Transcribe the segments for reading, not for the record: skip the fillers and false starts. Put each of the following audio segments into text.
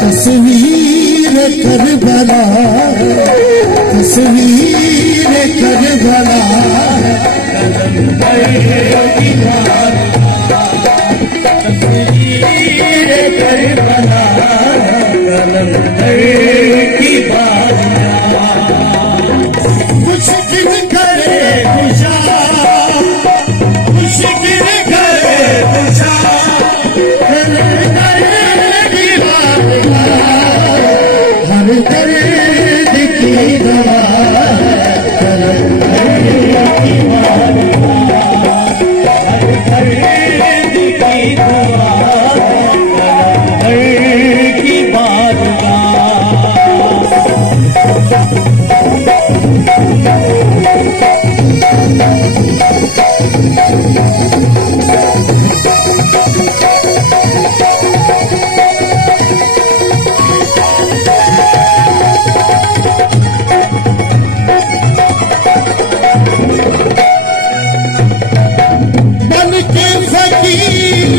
तस्वीर करबला, तस्वीर करबला, तस्वीर करबला, की मुश्किल करे खुशा, मुश्किल करे खुशा, हर दर्द की दवा, हर दर्द की दवा, की बन के फकीर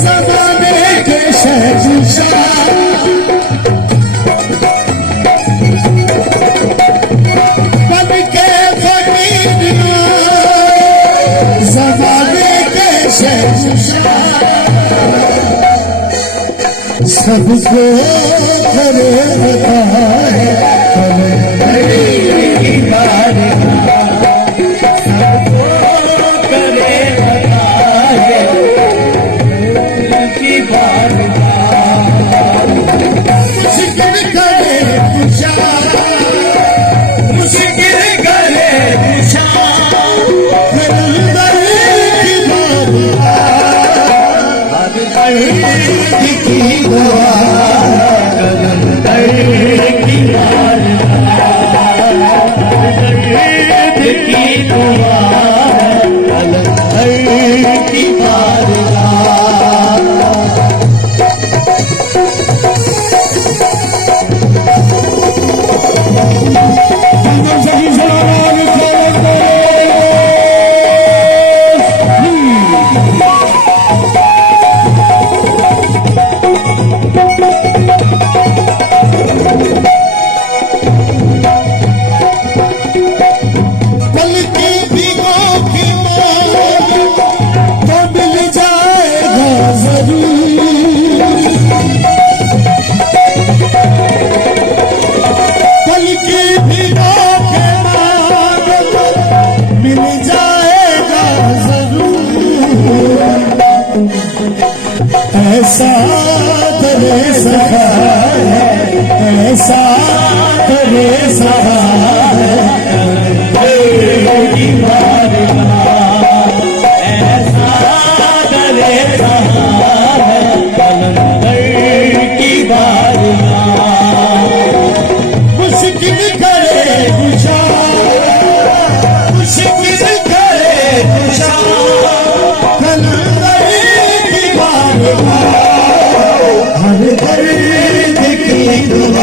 ज़माने के शहंशाह, बन के फकीर ज़माने के शहंशाह, सबको करे बताए ऐसा तेरे सखा है, ऐसा तेरे सखा है, की ऐसा तेरे सखा है, की मुश्किल करे कुशा, मुश्किल करे कुशा, हर दर्द की दुआ